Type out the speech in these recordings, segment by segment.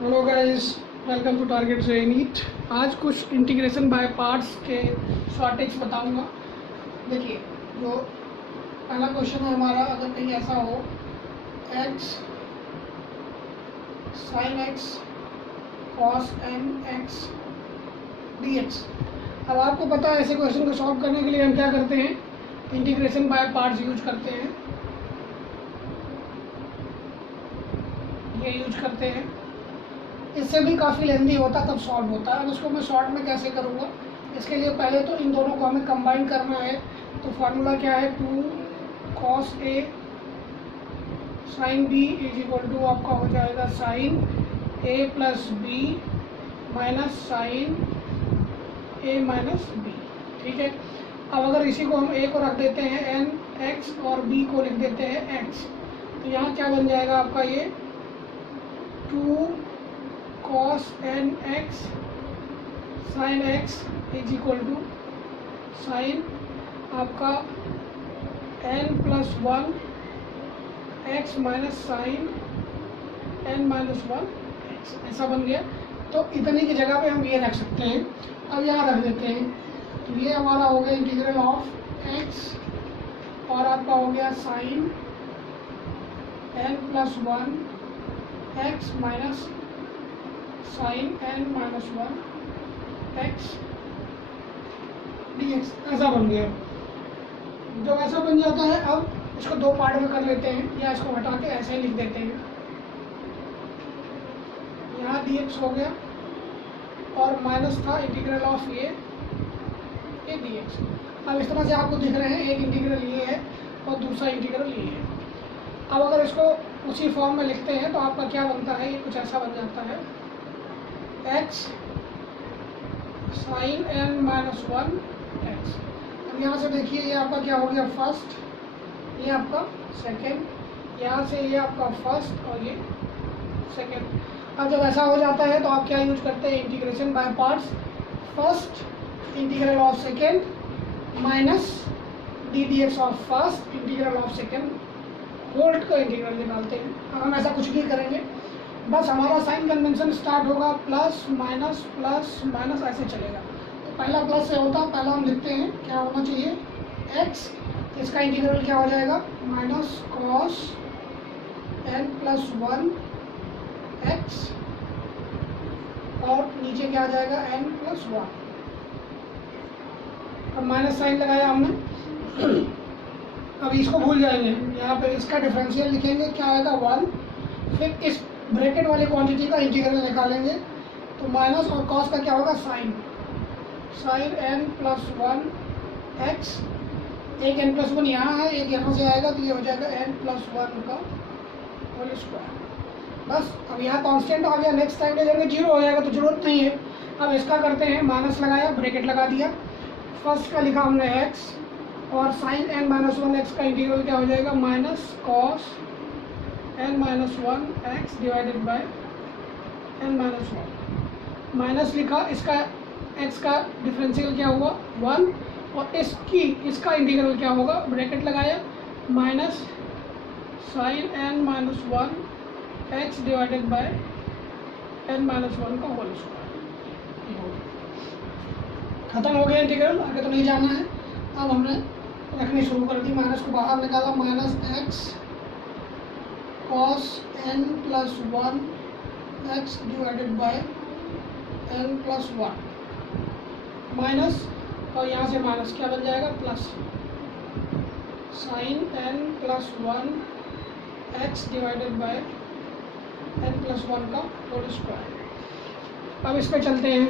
Hello guys, welcome to target Trainit. आज कुछ integration by parts के शॉर्ट ट्रिक्स बताऊंगा। देखिए, जो पहला क्वेश्चन है हमारा, अगर कहीं ऐसा हो x sin x cos n x dx। अब आपको पता है ऐसे क्वेश्चन को सॉल्व करने के लिए हम क्या करते हैं, इंटीग्रेशन बाय पार्ट्स यूज करते हैं। ये यूज करते हैं, इससे भी काफ़ी लेंदी होता तब सॉल्व होता है। अब इसको मैं शॉर्ट में कैसे करूँगा, इसके लिए पहले तो इन दोनों को हमें कंबाइन करना है। तो फार्मूला क्या है, 2 cos a sin b is equal to आपका हो जाएगा sin a plus B minus sine a minus B. ठीक है। अब अगर इसी को हम a को रख देते हैं n x और b को लिख देते हैं x, तो यहाँ क्या बन जाएगा आपका, ये 2 cos n x sin x is equal to sine आपका n plus 1 x minus sine n minus 1 x, ऐसा बन गया। तो इतनी की जगह पे हम ये रख सकते हैं। अब यहाँ रख देते हैं, तो ये हमारा हो गया इंटीग्रल ऑफ x और आपका हो गया sine n plus 1 x minus sine n minus 1 x dx, ऐसा बन गया। जब ऐसा बन जाता है, अब इसको दो पार्ट में कर लेते हैं, या इसको हटा के ऐसे ही लिख देते हैं। यहाँ dx हो गया और माइनस था इंटीग्रल ऑफ ये dx। अब इस तरह से आपको दिख रहे हैं, एक इंटीग्रल ये है और दूसरा इंटीग्रल ये है। अब अगर इसको उसी फॉर्म में लिखते हैं तो आपका क्या बनता है, ये कुछ ऐसा बन जाता है, x sine n minus 1 x। अब यहाँ से देखिए, ये आपका क्या हो गया, फर्स्ट, ये आपका सेकेंड, यहाँ से ये आपका फर्स्ट और ये सेकेंड। अब जब ऐसा हो जाता है तो आप क्या यूज करते हैं, integration by parts. First integral of second minus D D x of first integral of second hold का इंटीग्रल निकालते हैं। अब हम ऐसा कुछ नहीं करेंगे, बस हमारा साइन कन्वेंशन स्टार्ट होगा प्लस माइनस ऐसे चलेगा। तो पहला प्लस से होता, पहला हम लिखते हैं क्या होना चाहिए, x, इसका इंटीग्रल क्या हो जाएगा, minus cos n plus 1 x और नीचे क्या आ जाएगा, n प्लस 1। अब माइनस साइन लगाया हमने, अब इसको भूल जाएंगे, यहाँ पे इसका डिफरेंशियल लिखेंगे, क्या आएगा 1। फिर इस ब्रैकेट वाली क्वांटिटी का इंटीग्रल निकालेंगे, तो माइनस और कॉस का क्या होगा, साइन n प्लस 1 x, एक n प्लस 1 यहाँ है, एक यहाँ से आएगा, तो ये हो जाएगा n प्लस 1 का होल स्क्वायर। बस अब यहाँ कांस्टेंट आ गया, नेक्स्ट टाइम ले जाएंगे 0 हो जाएगा, तो जरूरत नहीं है। अब इसका करते हैं, माइनस लगाया, ब्रैकेट लगा दिया, फर्स्ट का लिखा हमने x और साइन n माइनस 1 x का इंटीग्रल क्या हो जाएगा, minus cos n minus 1 x divided by n minus 1। Minus लिखा, इसका x का डिफरेंशियल क्या हुआ 1, और इसका इंटीग्रल क्या होगा, ब्रैकेट लगाया, minus sine n minus 1 x divided by n minus 1 का होल स्क्वायर। खत्म हो गया इंटीग्रल, आगे तो नहीं जाना है। अब हमने रखनी शुरू कर दी, माइनस को बाहर निकाला, minus x cos n plus 1 x divided by n plus 1 minus, और यहाँ से माइनस क्या बन जाएगा, plus sign n plus 1 x divided by n plus 1 का होल स्क्वायर। अब इस पे चलते हैं,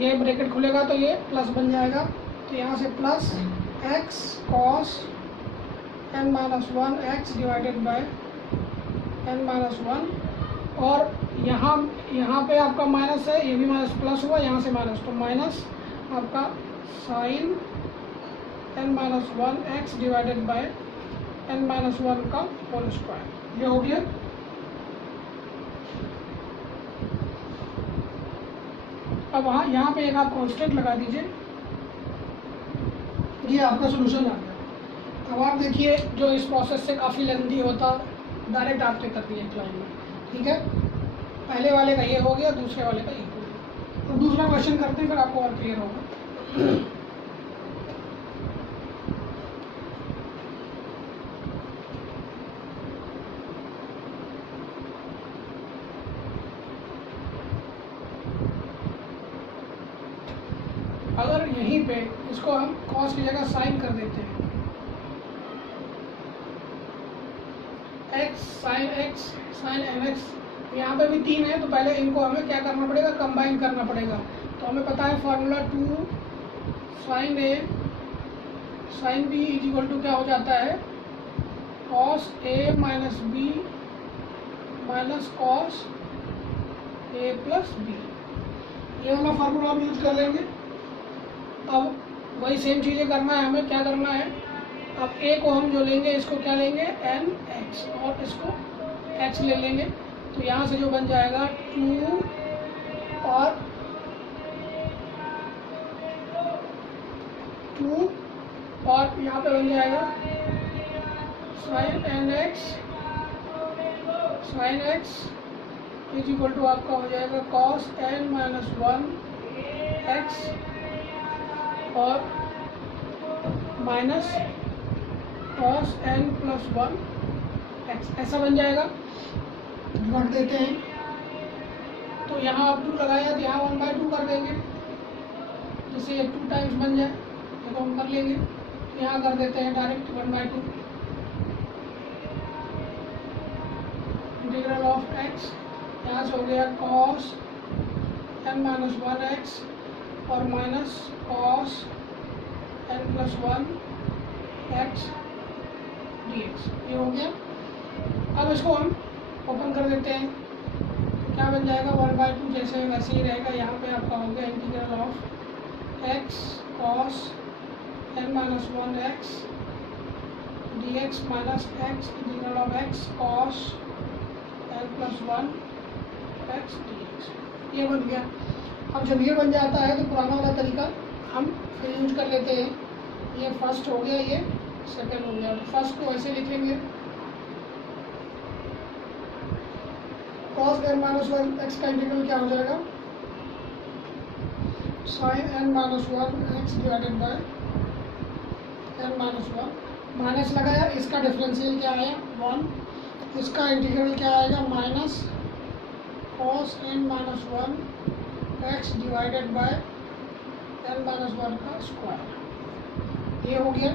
ये ब्रैकेट खुलेगा तो ये प्लस बन जाएगा, तो यहाँ से plus x cos n minus 1 x divided by n minus 1, और यहाँ पे आपका माइनस है, ये भी माइनस प्लस हुआ, यहाँ से माइनस, तो माइनस आपका sine n minus 1 x divided by n minus 1 का होल स्क्वायर। ये हो गया। अब यहाँ पे एक आप कांस्टेंट लगा दीजिए, ये आपका सोल्यूशन आ गया। अब आप देखिए, जो इस प्रोसेस से काफ़ी लेंदी होता, डायरेक्ट आपने कर दिया एक लाइन में। ठीक है। पहले वाले का ये हो गया, दूसरे वाले का ये हो गया। तो दूसरा क्वेश्चन करते हैं, फिर आपको और क्लियर होगा। अगर यहीं पे इसको हम कॉस की जगह साइन कर देते हैं, एक्स साइन एन एक्स, यहाँ पे भी 3 है, तो पहले इनको हमें क्या करना पड़ेगा, कंबाइन करना पड़ेगा। तो हमें पता है formula 2 sine A sine B is equal to क्या हो जाता है, cos A minus B minus cos A plus B. ये वाला फार्मूला हम यूज कर लेंगे। अब वही सेम चीज़ें करना है हमें। क्या करना है, अब ए को हम जो लेंगे, इसको क्या लेंगे, एन एक्स, और इसको एक्स ले लेंगे। तो यहाँ से जो बन जाएगा 2 और 2 और यहाँ पे बन जाएगा sine N X is equal to आपका हो जाएगा कॉस एन माइनस 1 एक्स और minus cos N plus 1 X, ऐसा बन जाएगा। रख देते हैं। तो यहाँ आप 2 लगाया, तो यहाँ 1/2 कर देंगे, जिससे ये 2 टाइम्स बन जाए। ये तो हम कर लेंगे। यहाँ कर देते हैं डायरेक्ट 1/2 इंटीग्रल ऑफ एक्स। यहाँ से हो गया कॉस एन माइनस 1 एक्स और minus cos N plus 1 X D X, ये हो गया। अब इसको हम ओपन कर देते हैं। क्या बन जाएगा, 1/2 जैसे वैसे ही रहेगा। यहाँ पे आपका हो गया integral of X cos N minus 1 X D X minus X integral of X cos N plus 1 X D X, ये बन गया। अब जब ये बन जाता है तो पुराना वाला तरीका हम फिर यूज कर लेते हैं। ये फर्स्ट हो गया, ये सेकेंड हो गया। फर्स्ट को ऐसे लिखेंगे, cos n माइनस 1 एक्स का इंटीग्रल क्या हो जाएगा, sine n minus 1 X divided by n minus 1। Minus लगाया, इसका डिफरेंशियल क्या आया 1, इसका इंटीग्रल क्या आएगा minus cos n minus 1 X divided by n minus 1 का स्क्वायर। ये हो गया,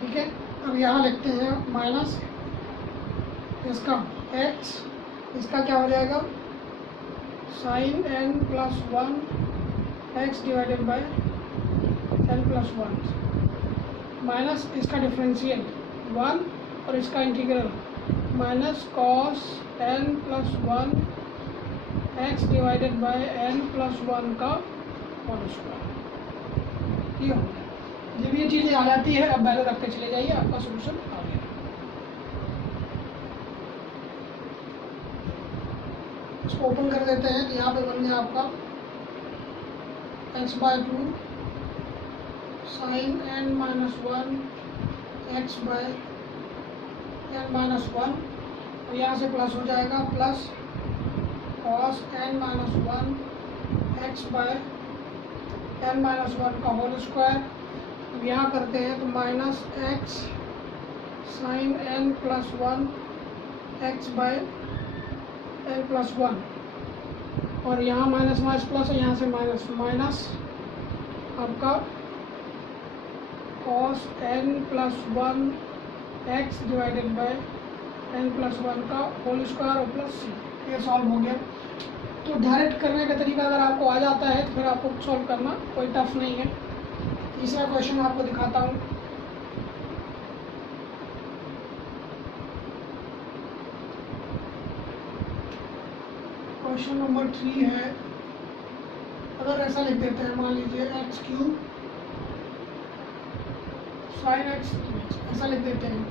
ठीक है। अब यहाँ लिखते हैं माइनस इसका x, इसका क्या हो जाएगा sine n plus 1 X divided by n plus 1 minus इसका डिफरेंशियल 1 और इसका integral minus cos n plus 1 X divided by n plus 1 का होल स्क्वायर। ये हो गया। जब ये चीज़ें आ जाती है, अब वैल्यू रखते चले जाइए, आपका सोल्यूशन आ गया। इसको ओपन कर देते हैं। तो यहाँ पे बन गया आपका x/2 sine n minus 1 X by n minus 1, और यहाँ से प्लस हो जाएगा plus cos n minus 1 X by n minus 1 का होल स्क्वायर। अब यहाँ करते हैं तो minus X sine n plus 1 X by n plus 1, और यहाँ माइनस माइनस प्लस है, यहाँ से माइनस माइनस आपका cos n plus 1 X divided by n plus 1 का होल स्क्वायर और प्लस सी। ये सॉल्व हो गया। तो डायरेक्ट करने का तरीका अगर आपको आ जाता है तो फिर आपको सॉल्व करना कोई टफ नहीं है। तीसरा क्वेश्चन आपको दिखाता हूँ। क्वेश्चन नंबर 3 है। अगर ऐसा लिख देते हैं, मान लीजिए एक्स क्यूब साइन एक्स, ऐसा लिख देते हैं।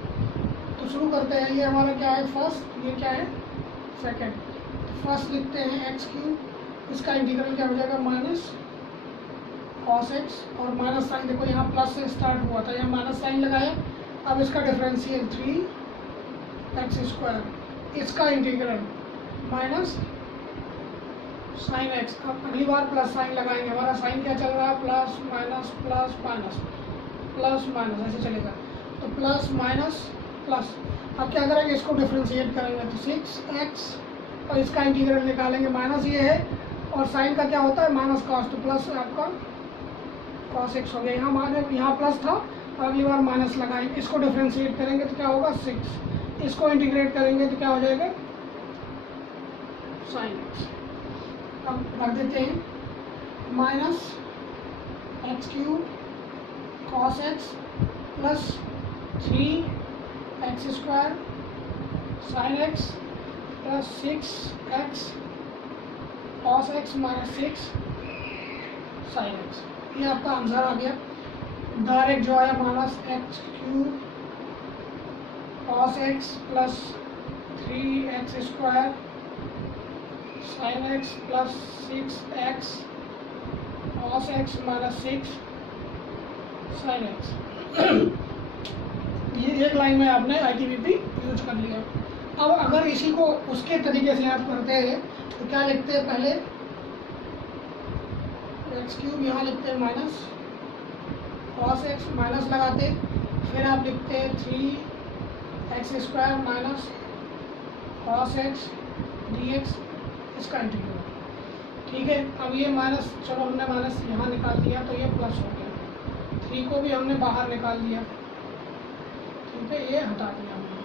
तो शुरू करते हैं। ये हमारा क्या है फर्स्ट, ये क्या है सेकंड। फर्स्ट लिखते हैं एक्स क्यूब, इसका इंटीग्रल क्या हो जाएगा माइनस कॉस एक्स, और माइनस साइन देखो यहाँ प्लस से स्टार्ट हुआ था, यहाँ माइनस साइन लगाया। अब इसका डिफरेंशियल 3 एक्स स्क्वायर, इसका इंटीग्रल माइनस साइन एक्स। अब अगली बार प्लस साइन लगाएंगे, हमारा साइन क्या चल रहा है, plus minus plus minus plus minus ऐसे चलेगा। तो प्लस माइनस प्लस। अब क्या करेंगे, इसको डिफ्रेंशिएट करेंगे तो 6x और इसका इंटीग्रल निकालेंगे। माइनस ये है और साइन का क्या होता है माइनस कॉस, तो प्लस आपका कॉस एक्स हो गया। यहाँ हमारे यहाँ प्लस था, अगली बार माइनस लगाएंगे, इसको डिफ्रेंशिएट करेंगे तो क्या होगा 6, इसको इंटीग्रेट करेंगे तो क्या हो जाएगा साइन एक्स। अब रख देते हैं minus X cube cos X plus 3x square sin x plus 6x cos x minus 6 sine x. ये आपका आंसर आ गया। डायरेक्ट जो है minus X cube cos X plus 3x square sin x plus 6x cos x minus 6 sine x. ये एक line में आपने ITBP use कर लिया। अब अगर इसी को उसके तरीके से आप करते हैं तो क्या लिखते हैं, पहले एक्स क्यूब यहाँ लिखते हैं माइनस कॉस एक्स माइनस लगाते, फिर आप लिखते हैं 3x square minus cos x dx इसका इंटीग्रल। ठीक है, अब ये माइनस, चलो हमने माइनस यहाँ निकाल दिया तो ये प्लस हो गया, 3 को भी हमने बाहर निकाल दिया। ठीक है, ये हटा दिया हमने,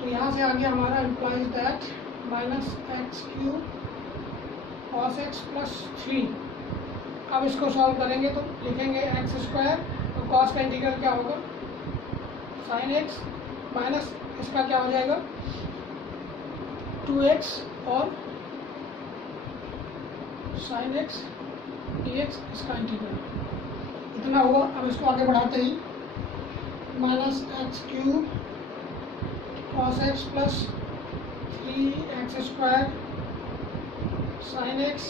तो यहाँ से आ गया हमारा implies that minus X cube cos X plus 3। अब इसको सॉल्व करेंगे तो लिखेंगे एक्स स्क्वायर और कॉस का इंटीग्रल क्या होगा साइन एक्स माइनस इसका क्या हो जाएगा 2x और साइन एक्स dx इसका इंटीग्रल इतना होगा। अब इसको आगे बढ़ाते ही minus X cube cos X plus 3x square sin X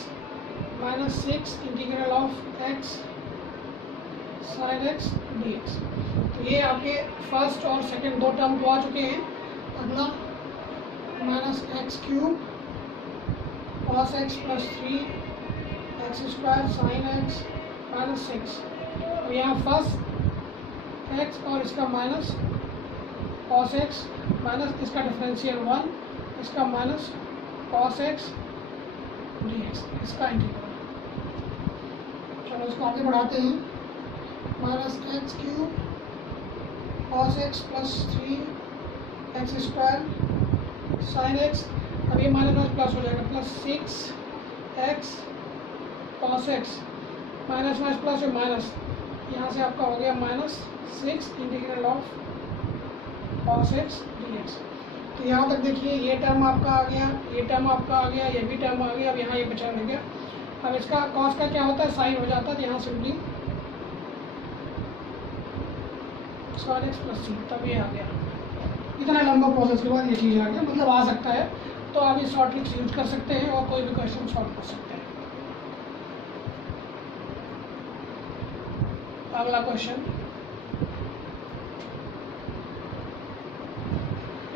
minus 6 integral of x sin X dx। तो ये आपके फर्स्ट और सेकंड दो टर्म तो आ चुके हैं। अगला minus X cube cos X plus 3x square sin X minus 6। तो यहाँ फर्स्ट x और इसका माइनस कॉस एक्स माइनस इसका डिफरेंशियल 1, इसका माइनस कॉस एक्स dx इसका इंटीग्रल। चलो इसको आगे बढ़ाते हैं minus X cube cos X plus 3x square sin x. अब ये माइनस प्लस हो जाएगा plus 6x cos x minus minus plus है माइनस, यहाँ से आपका हो गया minus 6 integral of cos x dx। तो यहाँ तक देखिए ये टर्म आपका आ गया, ये टर्म आपका आ गया, ये भी टर्म आ गया। अब यहाँ ये बचा रह गया। अब इसका कॉस का क्या होता है साइन हो जाता है, तो यहाँ सिंपली साइन एक्स प्लस सी, तब ये आ गया। इतना लंबा प्रोसेस के बाद ये चीज़ आ गया, मतलब आ सकता है। तो आप ये शॉर्ट ट्रिक्स यूज कर सकते हैं और कोई भी क्वेश्चन सॉल्व कर सकते हैं। अगला क्वेश्चन,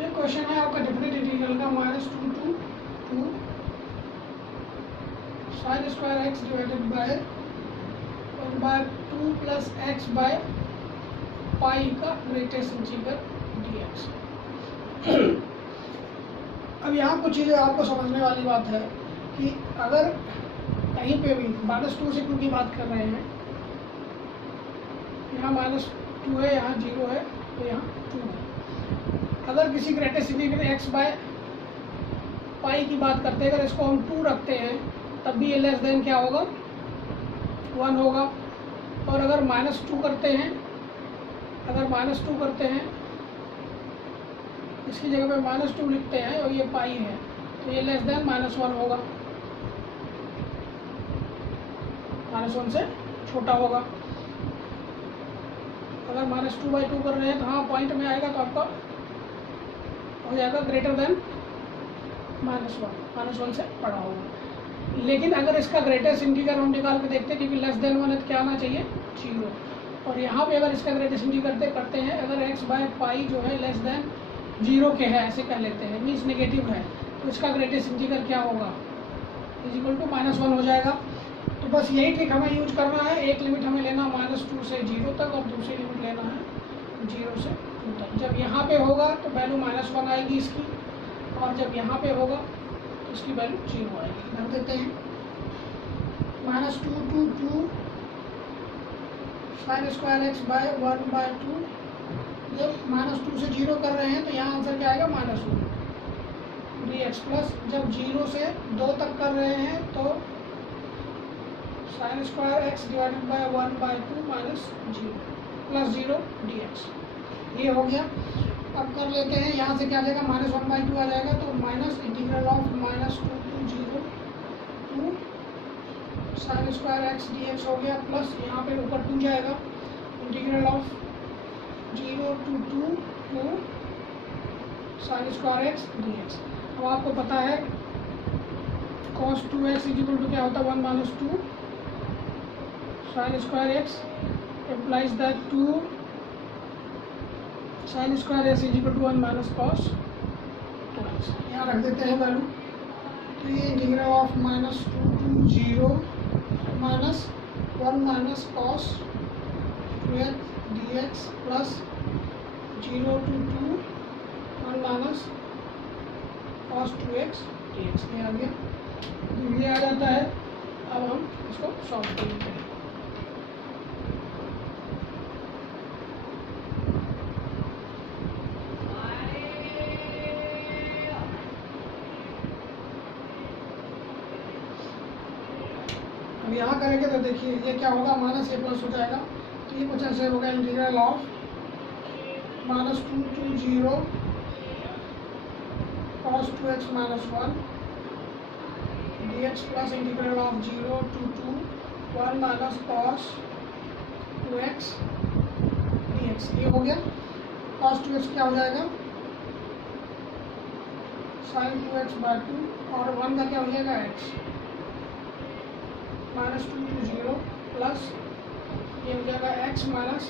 ये क्वेश्चन है आपका डेफिनेट इंटीग्रल का -2 to 2 sine square x divided bye 1/2 plus x by pi का ग्रेटेस्ट इंटीग्रल dx। अब यहाँ कुछ चीज़ें आपको समझने वाली बात है कि अगर कहीं पे भी -2 से 2 की बात कर रहे हैं, यहाँ -2 है, यहाँ 0 है, तो यहाँ 2 है। अगर किसी greatest integral x by pi की बात करते हैं, अगर इसको हम 2 रखते हैं तब भी ये लेस देन क्या होगा 1 होगा। और अगर -2 करते हैं, अगर -2 करते हैं, इसकी जगह पे -2 लिखते हैं और ये पाई है, तो ये लेस देन -1 होगा, -1 से छोटा होगा। अगर -2/2 कर रहे हैं तो हाँ पॉइंट में आएगा तो आपका हो जाएगा ग्रेटर देन -1 से बड़ा होगा। लेकिन अगर इसका ग्रेटेस्ट इंटीग्रल हम निकाल के देखते हैं, क्योंकि लेस देन 1 है तो क्या आना चाहिए 0। और यहाँ पे अगर इसका ग्रेटेस्ट इंटीग्रल करते हैं, अगर एक्स बाय पाई जो है लेस देन 0 के है, ऐसे कह लेते हैं, मीन्स नेगेटिव है, तो इसका ग्रेटेस्ट इंटीग्रल क्या होगा इज इक्वल टू -1 हो जाएगा। तो बस यही ट्रिक हमें यूज करना है। एक लिमिट हमें लेना -2 से 0 तक और दूसरी लिमिट लेना है 0 से 2 तक। जब यहाँ पे होगा तो वैल्यू -1 आएगी इसकी, और जब यहाँ पे होगा तो इसकी वैल्यू 0 आएगी। रख देते हैं -2 to 2 sin स्क्वायर x बाय 1/2। जब -2 से 0 कर रहे हैं तो यहाँ आंसर क्या आएगा -1 dx प्लस जब 0 से 2 तक कर रहे हैं तो sin square x divided bye 1/2 -0 plus 0 dx। ये हो गया। अब कर लेते हैं, यहाँ से क्या आ जाएगा -1/2 आ जाएगा, तो minus integral of -2 to 0 two sin square x dx हो गया, प्लस यहाँ पे ऊपर 2 जाएगा, integral of 0 to 2 two sin square x dx। अब आपको पता है cos 2x is equal to क्या होता है 1 - 2 sin square x implies that 2 sin square x is equal to 1 - cos 2x। यहाँ रख देते हैं वैल्यू। तो ये integral of -2 to 0 minus 1 - cos 2x dx plus 0 to 2 1 - cos 2x dx। ये आ गया। तो ये आ जाता है। अब हम इसको सॉल्व करते हैं। अब यहाँ करेंगे तो देखिए ये क्या होगा, माइनस ए प्लस हो जाएगा। तो ये कुछ ऐसे होगा, integral of -2 to 0 cos 2x - 1 dx plus integral of 0 to 2 1 - cos 2x dx। ये हो गया। cos 2x क्या हो जाएगा sin 2x/2 और 1 का क्या हो जाएगा x -2 to 0 प्लस ये हो जाएगा x minus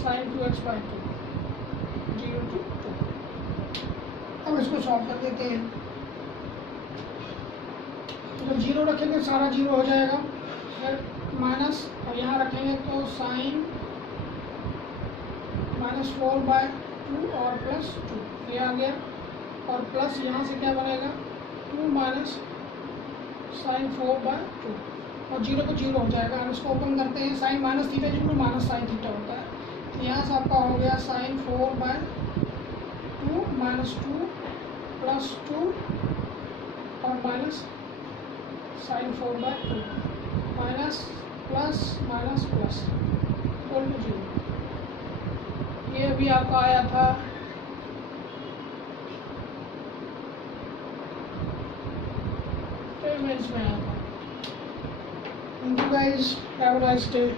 sin 2x/2 0 to 2। अब इसको सॉल्व कर देते हैं। तो जब 0 रखेंगे सारा 0 हो जाएगा, फिर माइनस और यहाँ रखेंगे तो sin -4/2 और प्लस 2 ये आ गया, और प्लस यहाँ से क्या बनेगा 2 माइनस sin 4/2 और 0 को 0 हो जाएगा। हम इसको ओपन करते हैं, साइन माइनस थीटा जो माइनस साइन थीटा होता है। तो यहाँ से आपका हो गया sin 4/2 -2 प्लस 2 और minus sin 4/2 minus plus minus plus equal to 0। ये भी आपका आया था में आया था। Thank you guys. Have a nice day.